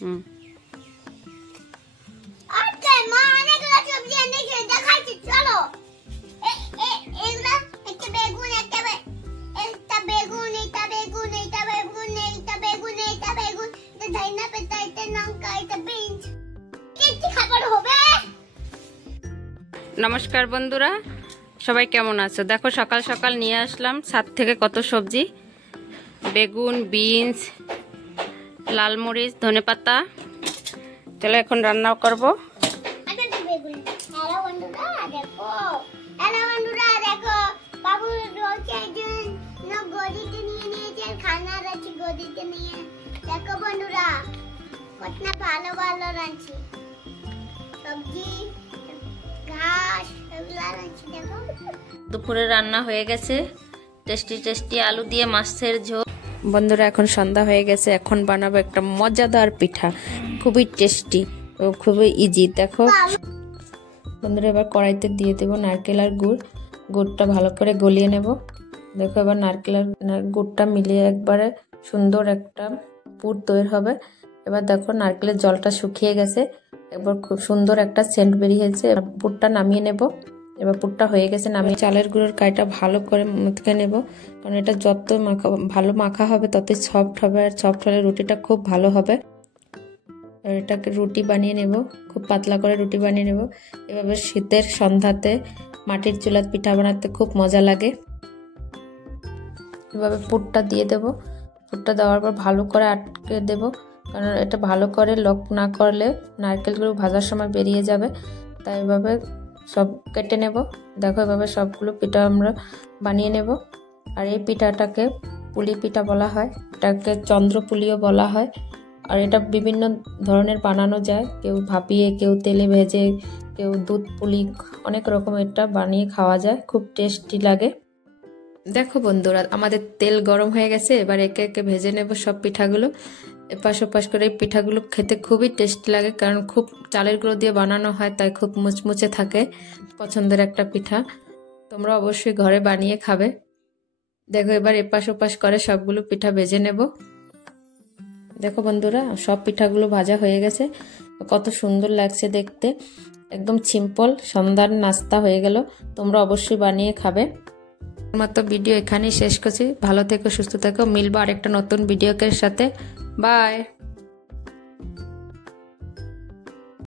হুম আজকে মা অনেকগুলো সবজি এনেছে দেখাচ্ছি চলো। এগুলা একটা বেগুন একটা বেগুন এটা বেগুন এটা বেগুন এটা বেগুন এটা বেগুন এটা ধনিয়া পাতা এটা লঙ্কা এটা বিনস কি খাবার হবে। নমস্কার বন্ধুরা, সবাই কেমন আছো? দেখো সকাল সকাল নিয়ে আসলাম ছাদ থেকে কত সবজি, বেগুন, বিনস, লাল মরিচ, ধনেপাতা। চলো এখন রান্না করব। বাবু গদিতে নিয়ে নিয়েছে, খানা রাখছি গদিতে নিয়ে। দেখো বন্ধুরা কত ভালো ভালো রাঁধছি সবজি, ঘাস এগুলা রাঁধছি। দেখো দুপুরে রান্না হয়ে গেছে, টেস্টি টেস্টি আলু দিয়ে মাছের ঝোল। বন্ধুরা এখন সন্ধ্যা হয়ে গেছে, এখন বানাবো একটা মজাদার পিঠা, খুবই টেস্টি ও খুবই ইজি। দেখো বন্ধুরা এবার কড়াইতে দিয়ে দেবো নারকেল আর গুড়টা ভালো করে গলিয়ে নেব। দেখো এবার নারকেল আর গুড়টা মিলিয়ে একবারে সুন্দর একটা পুর তৈরি হবে। এবার দেখো নারকেলের জলটা শুকিয়ে গেছে, এবার খুব সুন্দর একটা সেন্ট বেরিয়েছে। পুরটা নামিয়ে নেব। এবার পুরটা হয়ে গেছে, নামিয়ে চালের গুঁড়োর কাইটা ভালো করে মুথকে নেব, কারণ এটা যত ভালো মাখা হবে ততই সফট হবে, আর সফট হলে রুটিটা খুব ভালো হবে। এটাকে রুটি বানিয়ে নেব, খুব পাতলা করে রুটি বানিয়ে নেব। এভাবে শীতের সন্ধ্যাতে মাটির চুলার পিঠা বানাতে খুব মজা লাগে। এভাবে পুরটা দিয়ে দেব, পুরটা দেওয়ার পর ভালো করে আটকে দেব, কারণ এটা ভালো করে লক না করলে নারকেলগুলো ভাজার সময় বেরিয়ে যাবে। তাই এভাবে সব কেটে নেব। দেখো এভাবে সবগুলো পিঠা আমরা বানিয়ে নেব। আর এই পিঠাটাকে পুলি পিঠা বলা হয়, এটাকে চন্দ্রপুলিও বলা হয়। আর এটা বিভিন্ন ধরনের বানানো যায়, কেউ ভাপিয়ে, কেউ তেলে ভেজে, কেউ দুধ পুলি, অনেক রকম এটা বানিয়ে খাওয়া যায়, খুব টেস্টি লাগে। দেখো বন্ধুরা আমাদের তেল গরম হয়ে গেছে, এবার একে একে ভেজে নেব সব পিঠাগুলো। এপাশ ওপাশ করে এই পিঠাগুলো খেতে খুবই টেস্টি লাগে, কারণ খুব চালের গুঁড়ো দিয়ে বানানো হয়, তাই খুব মুচমুচে থাকে। পছন্দের একটা পিঠা, তোমরা অবশ্যই ঘরে বানিয়ে খাবে। দেখো এবার এপাশ ওপাশ করে সবগুলো পিঠা ভেজে নেব। দেখো বন্ধুরা সব পিঠাগুলো ভাজা হয়ে গেছে, কত সুন্দর লাগছে দেখতে, একদম সিম্পল সন্ধ্যার নাস্তা হয়ে গেল। তোমরা অবশ্যই বানিয়ে খাবে। আমার তো ভিডিও এখানেই শেষ করছি, ভালো থেকো, সুস্থ থেকো, মিলবো আরেকটা নতুন ভিডিওর সাথে। বাই।